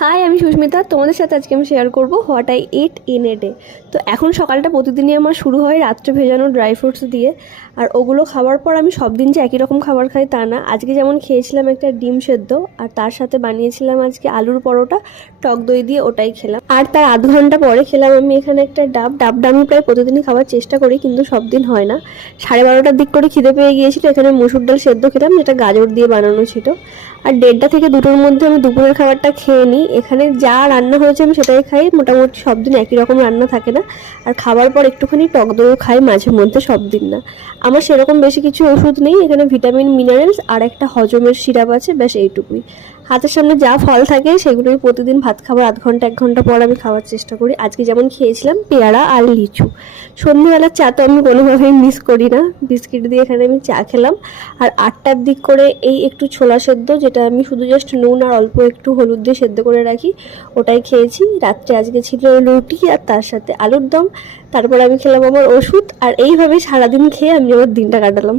High, আমি সুস্মিতা। তোমাদের সাথে আজকে আমি শেয়ার করব what I it in a day. তো এখন সকালটা প্রতিদিনই আমার শুরু হয় রাত্রে ভেজানো ড্রাই ফ্রুটস দিয়ে। আর ওগুলো খাওয়ার পর আমি সব দিন যে একই রকম খাবার খাই তা না। আজকে যেমন খেয়েছিলাম একটা ডিম সেদ্ধ, আর তার সাথে বানিয়েছিলাম আজকে আলুর পরোটা টক দই দিয়ে, ওটাই খেলাম। আর তার আধ ঘন্টা পরে খেলাম আমি এখানে একটা ডাবটা আমি প্রায় প্রতিদিনই খাওয়ার চেষ্টা করি, কিন্তু সব দিন হয় না। 12:30টার দিক করে খিদে পেয়ে গিয়েছিল, এখানে মসুর ডাল সেদ্ধ খেলাম, যেটা গাজর দিয়ে বানানো ছিল। আর 1:30টা থেকে 2টোর মধ্যে আমি দুপুরের খাবারটা খেয়ে নিই। এখানে যা রান্না হয়েছে আমি সেটাই খাই, মোটামুটি সব দিন একই রকম রান্না থাকে না। আর খাবার পর একটুখানি টক দইও খাই মাঝে মধ্যে, সব দিন না। আমার সেরকম বেশি কিছু ওষুধ নেই, এখানে ভিটামিন মিনারেলস আর একটা হজমের সিরাপ আছে, ব্যাস এইটুকুই। হাতের সামনে যা ফল থাকে সেগুলোই প্রতিদিন ভাত খাবার আধ ঘন্টা 1 ঘন্টা পর আমি খাওয়ার চেষ্টা করি। আজকে যেমন খেয়েছিলাম পেয়ারা আর লিচু। সন্ধ্যেবেলার চা তো আমি কোনোভাবেই মিস করি না, বিস্কিট দিয়ে এখানে আমি চা খেলাম। আর 8টার দিক করে এই একটু ছোলা সেদ্ধ, যেটা আমি শুধু জাস্ট নুন আর অল্প একটু হলুদ দিয়ে সেদ্ধ করে রাখি, ওটাই খেয়েছি। রাত্রে আজকে ছিল রুটি আর তার সাথে আলুর দম। তারপর আমি খেলাম আমার ওষুধ, আর এইভাবে সারাদিন খেয়ে আমি আমার দিনটা কাটালাম।